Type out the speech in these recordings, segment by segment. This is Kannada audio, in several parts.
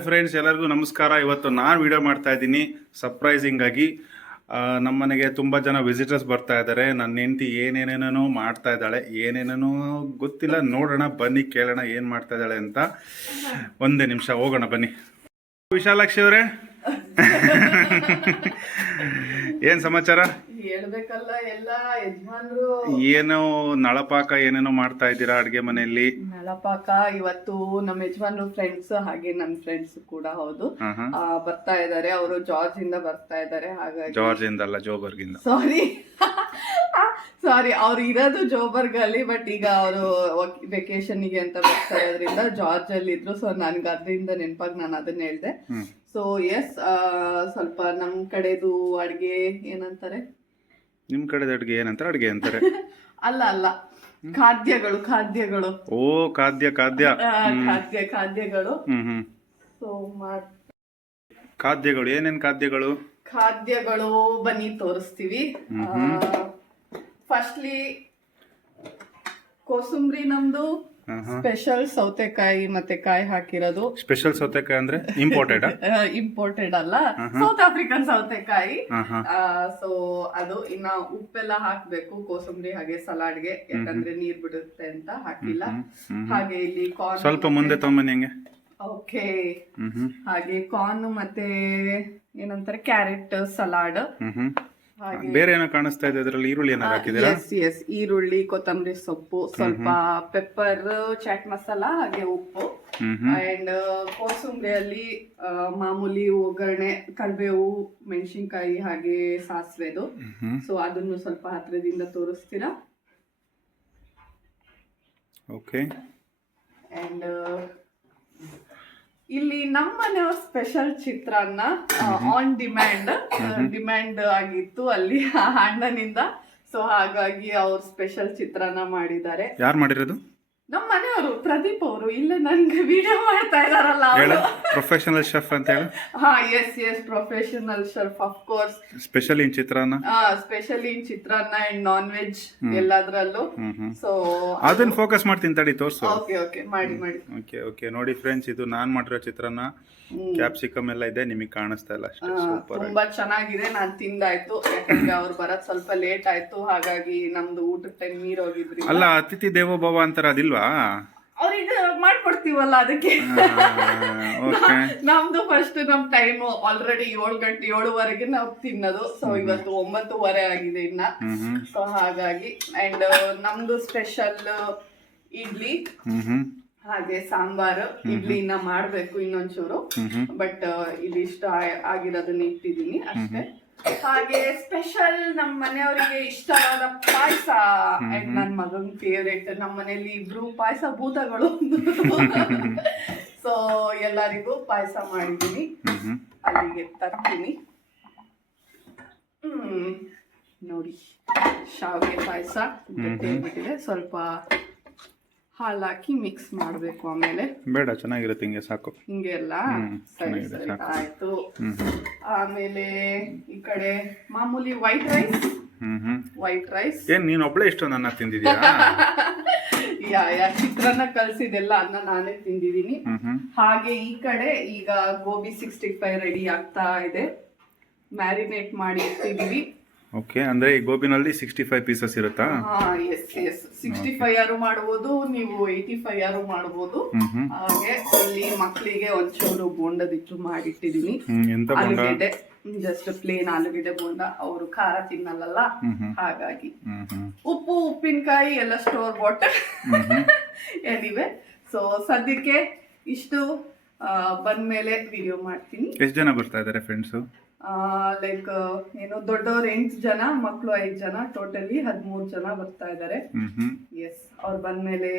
ಹಾಯ್ ಫ್ರೆಂಡ್ಸ್, ಎಲ್ಲರಿಗೂ ನಮಸ್ಕಾರ. ಇವತ್ತು ನಾನು ವಿಡಿಯೋ ಮಾಡ್ತಾ ಇದ್ದೀನಿ ಸರ್ಪ್ರೈಸಿಂಗ್ ಆಗಿ. ನಮ್ಮ ಮನೆಗೆ ತುಂಬ ಜನ ವಿಸಿಟರ್ಸ್ ಬರ್ತಾ ಇದ್ದಾರೆ. ನನ್ನ ಹೆಂಡತಿ ಏನೇನೇನೋ ಮಾಡ್ತಾ ಇದ್ದಾಳೆ, ಏನೇನೇನೋ ಗೊತ್ತಿಲ್ಲ. ನೋಡೋಣ ಬನ್ನಿ, ಕೇಳೋಣ ಏನು ಮಾಡ್ತಾ ಇದ್ದಾಳೆ ಅಂತ. ಒಂದೇ ನಿಮಿಷ ಹೋಗೋಣ ಬನ್ನಿ. ವಿಶಾಲಾಕ್ಷಿ ಅವರೇ, ಏನು ಸಮಾಚಾರ? ಹೇಳ್ಬೇಕಲ್ಲ ಎಲ್ಲ ಯಜಮಾನ್ರು. ಏನೋ ನಳಪಾಕ ಏನೇನೋ ಮಾಡ್ತಾ ಇದ್ದೀರಾ ಅಡುಗೆ ಮನೆಯಲ್ಲಿ? ನಳಪಾಕ ಇವತ್ತು ನಮ್ಮ ಯಜಮಾನ್ರು ಫ್ರೆಂಡ್ಸ್, ಹಾಗೆ ನನ್ನ ಫ್ರೆಂಡ್ಸ್ ಕೂಡ ಹೌದು, ಬರ್ತಾ ಇದ್ದಾರೆ. ಅವರು ಜಾರ್ಜ್ ಇಂದ ಬರ್ತಾ ಇದ್ದಾರೆ. ಹಾಗಾಗಿ ಜಾರ್ಜ್ ಇಂದ ಅಲ್ಲ, ಜೋಬರ್ಗಿಂದ. ಸಾರಿ ಅವ್ರು ಇರೋದು ಜೋಬರ್ಗ್ ಅಲ್ಲಿ, ಬಟ್ ಈಗ ಅವರು ವೆಕೇಶನ್ಗೆ ಅಂತ ಬರ್ತಾ ಇರೋದ್ರಿಂದ ಜಾರ್ಜ್ ಅಲ್ಲಿ ಇದ್ರು. ಸೊ ನನ್ಗೆ ಅದರಿಂದ ನೆನಪಾಗಿ ನಾನು ಅದನ್ನ ಹೇಳ್ದೆ. ಸೊ ಎಸ್, ಸ್ವಲ್ಪ ನಮ್ ಕಡೆದು ಅಡ್ಗೆ ಏನಂತಾರೆ, ನಿಮ್ ಕಡೆ ಅಡ್ಗೆ ಏನಂತಾರೆ? ಅಡ್ಗೆ ಅಂತಾರೆ ಅಲ್ಲ ಅಲ್ಲ, ಖಾದ್ಯಗಳು ಖಾದ್ಯಗಳು. ಓ, ಖಾದ್ಯಗಳು. ಸೊ ಖಾದ್ಯಗಳು ಏನೇನ್ ಖಾದ್ಯಗಳು? ಖಾದ್ಯಗಳು ಬನ್ನಿ ತೋರಿಸ್ತೀವಿ. ಫಸ್ಟ್ಲಿ ಕೋಸಂಬರಿ ನಮ್ದು ಸ್ಪೆಷಲ್ ಸೌತೆಕಾಯಿ ಮತ್ತೆ ಕಾಯಿ ಹಾಕಿರೋದು. ಸ್ಪೆಷಲ್ ಸೌತೆಕಾಯಿ ಅಂದ್ರೆ ಇಂಪೋರ್ಟೆಡ್? ಇಂಪೋರ್ಟೆಡ್ ಅಲ್ಲ, ಸೌತ್ ಆಫ್ರಿಕನ್ ಸೌತೆಕಾಯಿ. ಸೊ ಅದು ಇನ್ನ ಉಪ್ಪೆಲ್ಲ ಹಾಕ್ಬೇಕು ಕೋಸಂಬರಿ ಹಾಗೆ ಸಲಾಡ್ಗೆ, ಯಾಕಂದ್ರೆ ನೀರ್ ಬಿಡುತ್ತೆ ಅಂತ ಹಾಕಿಲ್ಲ. ಹಾಗೆ ಇಲ್ಲಿ ಕಾರ್ನ್ ಸ್ವಲ್ಪ ಮುಂದೆ ತಗೊಂಬನ್ನಿ ಹಂಗೆ. ಓಕೆ. ಹಾಗೆ ಕಾರ್ನ್ ಮತ್ತೆ ಏನಂತಾರೆ ಕ್ಯಾರೆಟ್ ಸಲಾಡ್. ಬೇರೆ ಏನೋ ಕಾಣಿಸ್ತಾ ಇದೆ ಅದರಲ್ಲಿ. ಈರುಳ್ಳಿ ಏನಾದ್ರು ಹಾಕಿದ್ದೀರಾ? ಎಸ್, ಈರುಳ್ಳಿ, ಕೊತ್ತಂಬರಿ ಸೊಪ್ಪು, ಸ್ವಲ್ಪ ಪೆಪ್ಪರ್, ಚಾಟ್ ಮಸಾಲ, ಹಾಗೆ ಉಪ್ಪು. ಅಂಡ್ ಕೋಸಂಬರಿಯಲ್ಲಿ ಮಾಮೂಲಿ ಒಗ್ಗರಣೆ, ಕರಿಬೇವು, ಮೆಣಸಿನ್ಕಾಯಿ ಹಾಗೆ ಸಾಸಿವೆದು. ಸೊ ಅದನ್ನು ಸ್ವಲ್ಪ ಹತ್ರದಿಂದ ತೋರಿಸ್ತೀರಾ? ಓಕೆ. ಅಂಡ್ ಇಲ್ಲಿ ನಮ್ಮ ಮನೆಯವ್ರ ಸ್ಪೆಷಲ್ ಚಿತ್ರಾನ್ನ ಆನ್ ಡಿಮ್ಯಾಂಡ್ ಆಗಿತ್ತು ಅಲ್ಲಿ ಅಣ್ಣನಿಂದ. ಸೊ ಹಾಗಾಗಿ ಅವ್ರು ಸ್ಪೆಷಲ್ ಚಿತ್ರಾನ್ನ ಮಾಡಿದ್ದಾರೆ. ಯಾರು ಮಾಡಿರೋದು? ನಮ್ಮ ಮನೆಯವರು, ಪ್ರದೀಪ್ ಅವರು. ಇಲ್ಲ ನನ್ಗೆ ವಿಡಿಯೋ ಮಾಡ್ತಾ ಇದಾರಲ್ಲ ಅವರು. ಪ್ರೊಫೆಷನಲ್ ಶೆಫ್ ಅಂತ ಹೇಳಿ. ಹಾ, yes, professional chef of course. Special in chitranna. Specially in chitranna and non veg ಎಲ್ಲದ್ರಲ್ಲೂ. ಸೊ ಅದನ್ನ ಫೋಕಸ್ ಮಾಡ್ತೀನಿ ತಡಿ, ತೋರ್ಸು. ಓಕೆ, ಮಾಡಿ. ಓಕೆ, ನೋಡಿ ಫ್ರೆಂಡ್ಸ್, ಇದು ನಾನ್ ಮಾಡಿರೋ ಚಿತ್ರಾನ್ನ. ಕ್ಯಾಪ್ಸಿಕಮ್ ಎಲ್ಲ ಇದೆ, ನಿಮಗೆ ಕಾಣಿಸ್ತಾ ಇಲ್ಲ ಅಷ್ಟೇ. ಸೂಪರ್, ತುಂಬಾ ಚೆನ್ನಾಗಿದೆ. ನಾನ್ ತಿಂದಾಯ್ತು, ಯಾಕಂದ್ರೆ ಅವ್ರು ಬರೋದ್ ಸ್ವಲ್ಪ ಲೇಟ್ ಆಯ್ತು. ಹಾಗಾಗಿ ನಮ್ದು ಊಟದ ಟೈಮ್ ಮೀರೋಗಿದ್ರಿ. ಅಲ್ಲ, ಅತಿಥಿ ದೇವೋ ಭವ ಅಂತಾರ, ಅದಿಲ್ವಾ? ಅವ್ರಿಗೆ ಮಾಡ್ಕೊಡ್ತೀವಲ್ಲ ಅದಕ್ಕೆ. ನಮ್ದು ಫಸ್ಟ್ ನಮ್ ಟೈಮ್ ಆಲ್ರೆಡಿ 7 ಗಂಟೆ 7:15 ನಾವು ತಿನ್ನೋದು. ಸೊ ಇವತ್ತು 9:30 ಆಗಿದೆ ಇನ್ನ. ಸೊ ಹಾಗಾಗಿ ಅಂಡ್ ನಮ್ದು ಸ್ಪೆಷಲ್ ಇಡ್ಲಿ ಹಾಗೆ ಸಾಂಬಾರು. ಇಡ್ಲಿ ಇನ್ನ ಮಾಡ್ಬೇಕು ಇನ್ನೊಂಚೂರು, ಬಟ್ ಇಲ್ಲಿ ಇಷ್ಟ ಆಗಿರೋದನ್ನ ಇಟ್ಟಿದೀನಿ ಅಷ್ಟೇ. ಹಾಗೆ ಸ್ಪೆಷಲ್ ನಮ್ಮ ಮನೆಯವರಿಗೆ ಇಷ್ಟವಾದ ಪಾಯಸ ಅಂಡ್ ನನ್ನ ಮಗನ್ ಫೇವ್ರೇಟ್. ನಮ್ಮ ಮನೆಯಲ್ಲಿ ಇಬ್ರು ಪಾಯಸ ಭೂತಗಳು. ಸೊ ಎಲ್ಲರಿಗೂ ಪಾಯಸ ಮಾಡಿದ್ದೀನಿ, ಅಲ್ಲಿಗೆ ತರ್ತೀನಿ. ನೋಡಿ, ಶಾವಿಗೆ ಪಾಯಸ ಬಿಟ್ಟಿದೆ. ಸ್ವಲ್ಪ ಹಾಲು ಹಾಕಿ ಮಿಕ್ಸ್ ಮಾಡಬೇಕು. ಆಮೇಲೆ ಬೇಡ, ಚೆನ್ನಾಗಿರುತ್ತೆ ಹಿಂಗೆ, ಸಾಕು. ಹಿಂಗೆ ಎಲ್ಲ ಸರಿ ಆಯ್ತು. ಆಮೇಲೆ ಈ ಕಡೆ ಮಾಮೂಲಿ ವೈಟ್ ರೈಸ್. ಏನ್ ನೀನ್ ಒಬ್ಳೆ ಇಷ್ಟು ನನ್ನ ತಿಂದಿದ್ಯಾ? ಚಿತ್ರಾನ್ನ ಕಲ್ಸಿದೆಲ್ಲ ಅನ್ನ ನಾನೇ ತಿಂದಿದ್ದೀನಿ. ಹಾಗೆ ಈ ಕಡೆ ಈಗ ಗೋಬಿ 65 ರೆಡಿ ಆಗ್ತಾ ಇದೆ. ಮ್ಯಾರಿನೇಟ್ ಮಾಡಿ ಇಟ್ಟಿದೀವಿ. ಓಕೆ, ಅಂದ್ರೆ ಈ ಗೋಬಿನಲ್ಲಿ 65 ಪೀಸಸ್ ಇರುತ್ತಾ? ಎಸ್ 65 ಯಾರು ಮಾಡಬಹುದು, ನೀವು 85 ಯಾರು ಮಾಡಬಹುದು. ಹಾಗೆ ಇಲ್ಲಿ ಮಕ್ಕಳಿಗೆ ಒಂಚೂರು ಬೋಂಡದಿಟ್ಟು ಮಾಡಿಟ್ಟಿದೀನಿ. ಆಲೂಗೆಡ್ಡೆ, ಜಸ್ಟ್ ಪ್ಲೇನ್ ಆಲೂಗೆಡ್ಡೆ ಬೋಂಡ. ಅವರು ಖಾರ ತಿನ್ನಲ್ಲ, ಹಾಗಾಗಿ. ಉಪ್ಪಿನಕಾಯಿ ಎಲ್ಲ ಸ್ಟೋರ್ ಬಾಟಲ್ ಎನಿವೆ. ಸೊ ಸದ್ಯಕ್ಕೆ ಇಷ್ಟು, ಬಂದ್ಮೇಲೆ ವಿಡಿಯೋ ಮಾಡ್ತೀನಿ. ಎಷ್ಟು ಜನ ಬರ್ತಾ ಇದಾರೆ ಫ್ರೆಂಡ್ಸು? ಲೈಕ್ ಏನು, ದೊಡ್ಡವ್ರು 8 ಜನ, ಮಕ್ಕಳು 5 ಜನ, ಟೋಟಲಿ 13 ಜನ ಬರ್ತಾ ಇದಾರೆ. ಎಸ್, ಅವ್ರು ಬಂದ್ಮೇಲೆ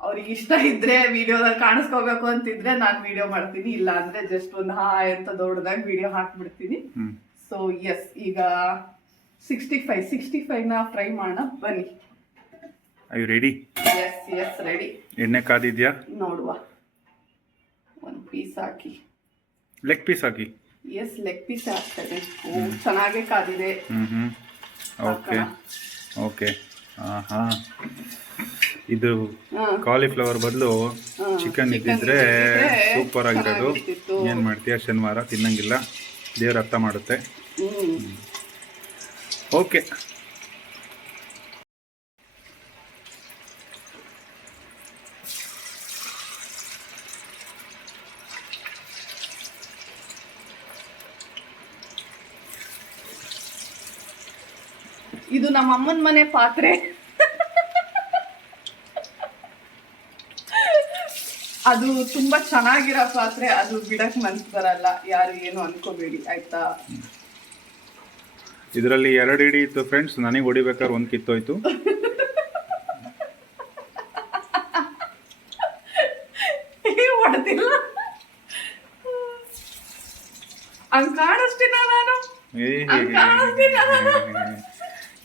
ಅವ್ರಿಗೆ ಇಷ್ಟ ಇದ್ರೆ ವಿಡಿಯೋದಲ್ಲಿ ಕಾಣಿಸ್ಕೋಬೇಕು ಅಂತಿದ್ರೆ ನಾನು ವಿಡಿಯೋ ಮಾಡ್ತೀನಿ. ಇಲ್ಲ ಅಂದ್ರೆ ಜಸ್ಟ್ ಒಂದು ಹಾಯ್ ಅಂತ ದೊಡ್ಡದಾಗಿ ವಿಡಿಯೋ ಹಾಕ್ಬಿಡ್ತೀನಿ. ಸೊ ಎಸ್, ಈಗ 65 ನ ಫ್ರೈ ಮಾಡೋಣ ಬನ್ನಿ. I ready? Yes ready. ಎಣ್ಣೆ ಕಾದಿದ್ಯಾ? ನೋಡುವ. ಒಂದು ಪೀಸ್ ಹಾಕಿ, ಲೆಗ್ ಪೀಸ್ ಹಾಕಿ. ಎಸ್, ಲೆಗ್ ಪೀಸ್ ಹಾಕ್ತದೆ. ಚೆನ್ನಾಗೇ ಕಾದಿದೆ. ಓಕೆ. ಇದು ಹಾ. ಕಾಲಿಫ್ಲವರ್ ಬದಲು ಚಿಕನ್ ಇದ್ದಿದ್ರೆ ಸೂಪರ್ ಆಗಿರೋದು. ಚೆನ್ನಾಗಿರ್ತಿತ್ತು. ಏನು ಮಾಡ್ತೀಯ, ಶನಿವಾರ ತಿನ್ನಂಗಿಲ್ಲ, ದೇವ್ರ ಅರ್ಥ ಮಾಡುತ್ತೆ. ಓಕೆ, ಇದು ನಮ್ಮ ಅಮ್ಮನ ಮನೆ ಪಾತ್ರೆ. ಅದು ತುಂಬಾ ಚೆನ್ನಾಗಿರೋ ಪಾತ್ರೆ, ಅದು ಬಿಡಕ್ ಮನ್ಸ್ ಬರಲ್ಲ, ಯಾರು ಏನು ಅನ್ಕೋಬೇಡಿ ಆಯ್ತಾ. ಇದರಲ್ಲಿ 2 ಇಡಿ ಇತ್ತು ಫ್ರೆಂಡ್ಸ್, ನನಗೆ ಹೊಡಿಬೇಕಾದ್ರೆ 1 ಕಿತ್ತೋಯ್ತು. ಹೊಡೆದಿಲ್ಲ ಹಂಗ್ ಕಾಣಿಸ್ತೀನ ನಾನು, ಹಂಗ್ ಕಾಣಿಸ್ತೀನ ನಾನು.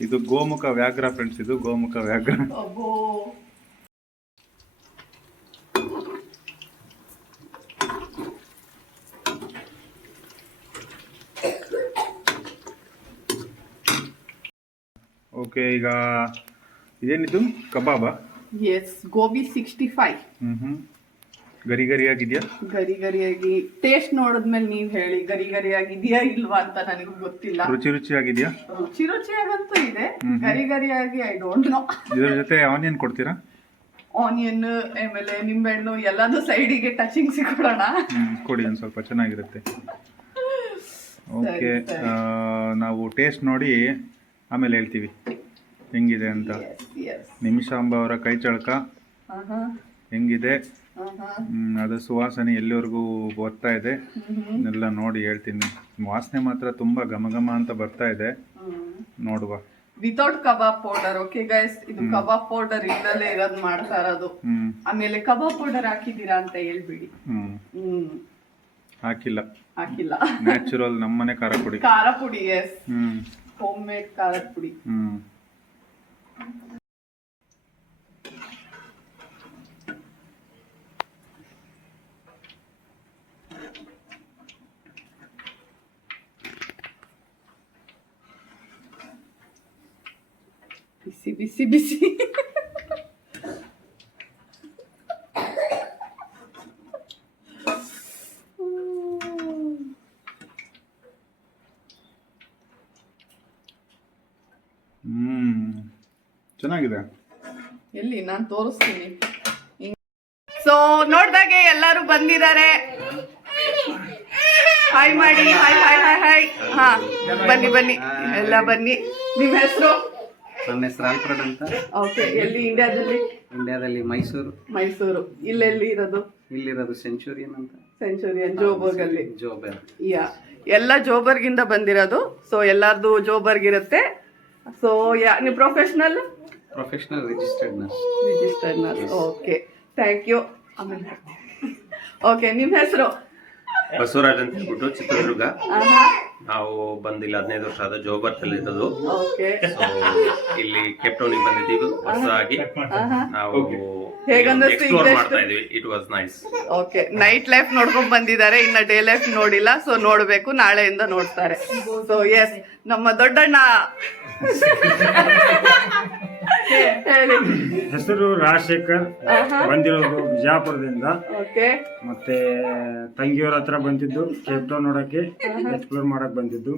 ಇದು ಗೋಮುಖ ವ್ಯಾಘ್ರ ಫ್ರೆಂಡ್ಸ್, ಇದು ಗೋಮುಖ ವ್ಯಾಘ್ರ. ಅಬ್ಬೋ ಓಕೆ, ಈಗ ಇದೇನಿದು ಕಬಾಬಾ? ಎಸ್, ಗೋಬಿ 65. ಗರಿ ಗರಿ ಆಗಿದ್ಯಾ? ಗರಿ ಗರಿಯಾಗಿ ಟೇಸ್ಟ್ ನೋಡಿದ್ಮೇಲೆ ನೀವ್ ಹೇಳಿ, ಗರಿ ಗರಿಯಾಗಿದ್ಯಾ ಇಲ್ವಾ ಅಂತ ನನಗೂ ಗೊತ್ತಿಲ್ಲ. ರುಚಿ ರುಚಿ ಆಗಿದ್ಯಾ? ರುಚಿ ರುಚಿಯಾಗಂತೂ ಇದೆ, ಗರಿ ಗರಿಯಾಗಿ ಐ ಡೋಂಟ್ ನೋ. ಇದ್ರ ಜೊತೆ ಆನಿಯನ್ ಕೊಡ್ತೀರಾ? ಆನಿಯನ್ ಆಮೇಲೆ ನಿಂಬೆಹಣ್ಣು ಎಲ್ಲದೂ ಸೈಡಿಗೆ ಟಚಿಂಗ್ ಸಿಕ್ಕೊಡೋಣ. ಕೊಡಿ, ಒಂದು ಸ್ವಲ್ಪ ಚೆನ್ನಾಗಿರುತ್ತೆ. ಓಕೆ, ನಾವು ಟೇಸ್ಟ್ ನೋಡಿ ಆಮೇಲೆ ಹೇಳ್ತೀವಿ ಹೆಂಗಿದೆ ಅಂತ. ನಿಮಿಷಾಂಬ ಅವರ ಕೈ ಚಳಕ ಹೆಂಗಿದೆ, ಅದು ಸುವಾಸನೆ ಎಲ್ಲಿವರೆಗೂ ಬರ್ತಾ ಇದೆ ಎಲ್ಲ ನೋಡಿ ಹೇಳ್ತೀನಿ. ವಾಸನೆ ಮಾತ್ರ ತುಂಬಾ ಘಮ ಘಮ ಅಂತ ಬರ್ತಾ ಇದೆ, ನೋಡುವ. Without kebab powder. Okay guys, ಇದು ಕಬಾಬ್ ಪೌಡರ್ ಇಲ್ಲದೆ ಇರೋದು ಮಾಡ್ತಾ ಇರೋದು. ಆಮೇಲೆ ಕಬಾಬ್ ಪೌಡರ್ ಹಾಕಿದೀರಾ ಅಂತ ಹೇಳ್ಬಿಡಿ. ಹಾಕಿಲ್ಲ, ಹಾಕಿಲ್ಲ. ನ್ಯಾಚುರಲ್ ನಮ್ಮನೆ ಖಾರ ಪುಡಿ. ಖಾರ ಪುಡಿ, ಎಸ್, ಹೋಮ್ ಮೇಡ್ ಖಾರದ ಪುಡಿ. ಬಿಸಿ ಬಿಸಿ ಬಿಸಿ. ಚೆನ್ನಾಗಿದೆ. ಎಲ್ಲಿ ನಾನು ತೋರಿಸ್ತೀನಿ. ಸೊ ನೋಡ್ದಾಗೆ ಎಲ್ಲರೂ ಬಂದಿದ್ದಾರೆ. ಹಾಯ್ ಮಾಡಿ, ಹಾಯ್ ಹಾಯ್ ಹಾಯ್ ಹಾಯ್. ಹಾ, ಬನ್ನಿ ಬನ್ನಿ ಎಲ್ಲ ಬನ್ನಿ. ನಿಮ್ಮ ಹೆಸರು? ನನ್ನ ಹೆಸರು ಆಲ್ಫ್ರೆಡ್ ಅಂತ. ಓಕೆ, ಎಲ್ಲಿ ಇಂಡಿಯಾದಲ್ಲಿ? ಇಂಡಿಯಾದಲ್ಲಿ ಮೈಸೂರು. ಮೈಸೂರು. ಇಲ್ಲೆಲ್ಲಿ ಇರೋದು? ಇಲ್ಲಿರೋದು ಸೆಂಚುರಿಯನ್ ಅಂತ. ಸೆಂಚುರಿಯನ್, ಜೋಬರ್ಗ್ ಅಲ್ಲಿ. ಜೋಬರ್. ಯಾ, ಎಲ್ಲ ಜೋಬರ್ಗಿಂದ ಬಂದಿರೋದು. ಸೊ ಎಲ್ಲಾರ್ದು ಜೋಬರ್ಗ್ ಇರುತ್ತೆ. ಸೊ ನೀವು professional registered nurse. Registered nurse. Okay, thank you. ಆಮೇಲೆ ಓಕೆ, ನಿಮ್ಮ ಹೆಸರು? ಬಸವರಾಜ್ ಅಂತ ಹೇಳ್ಬಿಟ್ಟು, ಚಿತ್ರದುರ್ಗ. ನಾವು ಬಂದಿಲ್ಲ 15 ವರ್ಷ ಆದ, ಜೋಬರ್ಗ್ ಅಲ್ಲಿ ಇರೋದು. ಓಕೆ, ಸೊ ಇಲ್ಲಿ ಕೇಪ್ ಟೌನಿಗೆ ಬಂದಿದ್ದೀವಿ ಹೊಸದಾಗಿ. ನಾವು ಹೇಗನ್ನಿಸ್ತು ಎಕ್ಸ್ಪ್ಲೋರ್ ಮಾಡ್ತಾ ಇದೀವಿ. It was nice. Okay, night life ನೋಡ್ಕೊಂಡ್ ಬಂದಿದ್ದಾರೆ, ಇನ್ನ ಡೇ ಲೈಫ್ ನೋಡಿಲ್ಲ. ಸೊ ನೋಡ್ಬೇಕು, ನಾಳೆಯಿಂದ ನೋಡ್ತಾರೆ. ಸೊ ಎಸ್, ನಮ್ಮ ದೊಡ್ಡಣ್ಣ ಹೇಳಿ. ಹೆಸರು ರಾಜಶೇಖರ್, ಬಂದಿರೋದು ಬಿಜಾಪುರದಿಂದ. ಓಕೆ, ಮತ್ತೆ ತಂಗಿಯವ್ರ ಹತ್ರ ಬಂದಿದ್ದು, ಕೇಪ್ ಟೌನ್ ನೋಡಕ್ಕೆ ಎಕ್ಸ್ಪ್ಲೋರ್ ಮಾಡಕ್ ಬಂದಿದ್ದು.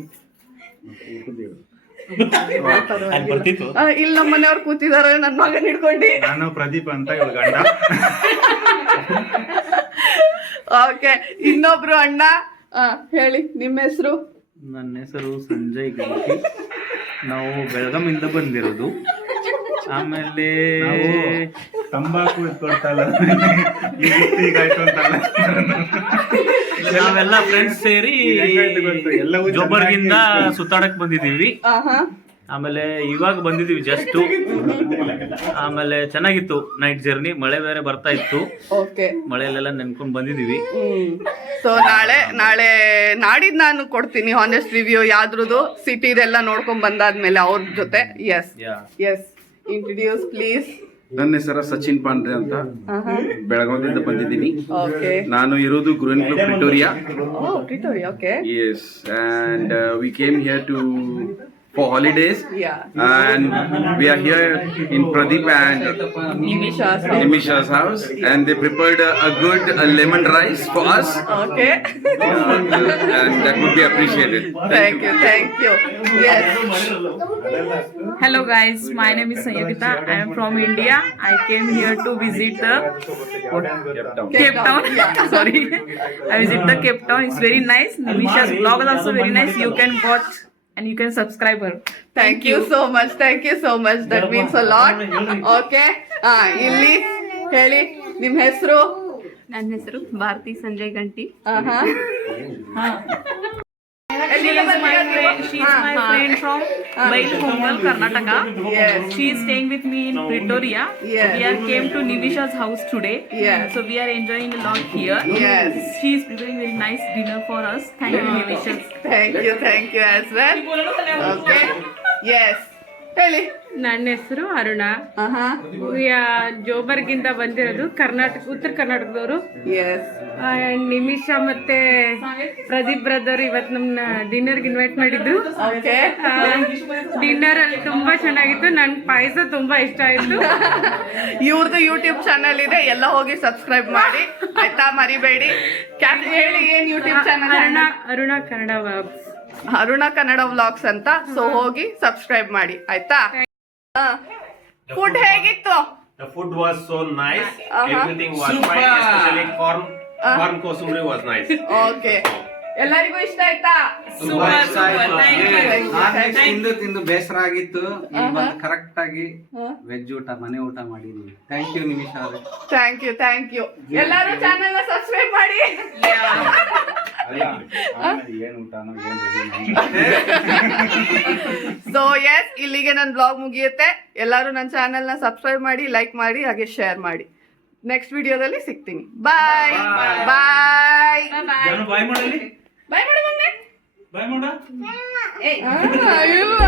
ಇಲ್ಲಿ ನಮ್ಮ ಮನೆಯವ್ರು ಕೂತಿದ್ದಾರೆ, ನನ್ನ ಮಗನ್ ಹಿಡ್ಕೊಂಡು. ನಾನು ಪ್ರದೀಪ್ ಅಂತ, ಇವ್ರ ಗಂಡ. ಓಕೆ, ಇನ್ನೊಬ್ರು ಅಣ್ಣ. ಹೇಳಿ, ನಿಮ್ಮ ಹೆಸರು? ನನ್ನ ಹೆಸರು ಸಂಜಯ್ ಗಂಟಿ. ನಾವು ಬೆಳಗಾಮಿಂದ ಬಂದಿರೋದು. ಆಮೇಲೆ ತಂಬಾಕು ಇಟ್ಕೊಳ್ತಲ್ಲ, ಈಗಾಯ್ತು ಅಂತಲ್ಲ. ನಾವೆಲ್ಲ ಫ್ರೆಂಡ್ಸ್ ಸೇರಿ ಜೋಬರ್ಗಿಂದ ಸುತ್ತಾಡಕ್ ಬಂದಿದೀವಿ. ಆಮೇಲೆ ಇವಾಗ ಬಂದಿದೀವಿ ಜಸ್ಟ್. ಆಮೇಲೆ ಚೆನ್ನಾಗಿತ್ತು ನೈಟ್ ಜರ್ನಿ. ಮಳೆ ಬೇರೆ ಬರ್ತಾ ಇತ್ತು, ಓಕೆ, ಮಳೆಯಲ್ಲೆಲ್ಲ ನೆನ್ಕೊಂಡ್ ಬಂದಿದೀವಿ. ಸೊ ನಾಳೆ ನಾಡಿದ್ದು ನಾನು ಕೊಡ್ತೀನಿ ಹಾನೆಸ್ಟ್ ರಿವ್ಯೂ ಯಾವ್ದ್ರದ್ದು ಸಿಟಿದೆಲ್ಲ ನೋಡ್ಕೊಂಡ್ ಬಂದಾದ್ಮೇಲೆ ಅವ್ರ ಜೊತೆ. Yes yes, introduce please. ನನ್ನ ಹೆಸರು ಸಚಿನ್ ಪಾಂಡ್ರೆ ಅಂತ, ಬೆಳಗಾವಿಯಿಂದ ಬಂದಿದ್ದೀನಿ. ಓಕೆ, ನಾನು ಇರೋದು Groenkloof Pretoria. Pretoria. Okay, Yes, and we came here to for holidays. Yeah. And we are here in Pradeep and Nimisha's house. Nimisha's house, and they prepared a good lemon rice for us, Okay. and that would be appreciated. Thank you. Yes. Hello guys, my name is Sayogita. I am from India. I came here to visit the Cape Town. Yeah. Sorry, I visit the Cape Town. It's very nice. Nimisha's blog is also very nice. You can watch and you can subscribe her. Thank you so much. That means a lot. Okay. ಇಲ್ಲಿ ಹೇಳಿ ನಿಮ್ಮ ಹೆಸರು. ನನ್ನ ಹೆಸರು ಭಾರತಿ ಸಂಜಯ್ ಗಂಟಿ. She is my friend from Bailkhongal, Karnataka. Yes. She is staying with me in Pretoria. Yes. We are came to Nimisha's house today. Yes. So we are enjoying a lot here. Yes. She is preparing very nice dinner for us. Thank you, Nimisha. Thank you as well. Okay. Yes. ಹೇಳಿ. ನನ್ನ ಹೆಸರು ಅರುಣ. ಜೋಬರ್ಗಿಂದ ಬಂದಿರೋದು, ಉತ್ತರ ಕರ್ನಾಟಕದವರು. Yes. ನಿಮಿಷಾ ಮತ್ತೆ ಪ್ರದೀಪ್ ಬ್ರದರ್ ಇವತ್ತು ನಮ್ಮನ್ನ ಡಿನ್ನರ್ಗೆ ಇನ್ವೈಟ್ ಮಾಡಿದ್ರು. Okay. ಡಿನ್ನರ್ ಅಲ್ಲಿ ತುಂಬಾ ಚೆನ್ನಾಗಿತ್ತು. ನನ್ ಪಾಯಸ ತುಂಬಾ ಇಷ್ಟ ಆಯ್ತು. ಇವ್ರದ್ದು ಯೂಟ್ಯೂಬ್ ಚಾನಲ್ ಇದೆ, ಎಲ್ಲ ಹೋಗಿ ಸಬ್ಸ್ಕ್ರೈಬ್ ಮಾಡಿ ಆಯ್ತಾ, ಮರಿಬೇಡಿ. ಹೇಳಿ ಏನ್ YouTube channel? Aruna Kannada vlogs. Aruna Kannada vlogs ಅಂತ. ಸೊ ಹೋಗಿ ಸಬ್ಸ್ಕ್ರೈಬ್ ಮಾಡಿ ಆಯ್ತಾ. ಫುಡ್ ಹೇಗಿತ್ತು? The food was so nice. Everything was fine, especially corn kosumri was nice. Okay, ಎಲ್ಲರಿಗೂ ಇಷ್ಟ ಆಯ್ತಾ? ತಿಂದು ಬೇಸರ ಆಗಿತ್ತು. ಕರೆಕ್ಟ್ ಆಗಿ ವೆಜ್ ಊಟ, ಮನೆ ಊಟ ಮಾಡಿದೀವಿ. ಥ್ಯಾಂಕ್ ಯು ನಿಮಿಷ ಅವರೇ. Thank you. ಎಲ್ಲರೂ ಚಾನೆಲ್ ನ ಸಬ್ಸ್ಕ್ರೈಬ್ ಮಾಡಿ. ಏನ್ ಊಟನೋ ಏನ್ ಸೊ ಎಸ್, ಇಲ್ಲಿಗೆ ನನ್ನ ಬ್ಲಾಗ್ ಮುಗಿಯುತ್ತೆ. ಎಲ್ಲರೂ ನನ್ನ ಚಾನೆಲ್ ನ ಸಬ್ಸ್ಕ್ರೈಬ್ ಮಾಡಿ, ಲೈಕ್ ಮಾಡಿ, ಹಾಗೆ ಶೇರ್ ಮಾಡಿ. ನೆಕ್ಸ್ಟ್ ವಿಡಿಯೋದಲ್ಲಿ ಸಿಗ್ತೀನಿ. ಬಾಯ್ ಬಾಯ್ ಬಾಯ್ ಮಾಡಲಿ, ಬಾಯ್ ಮಾಡಿ. ಬಾಯ್ ಮಾಡ. ಇಲ್ಲ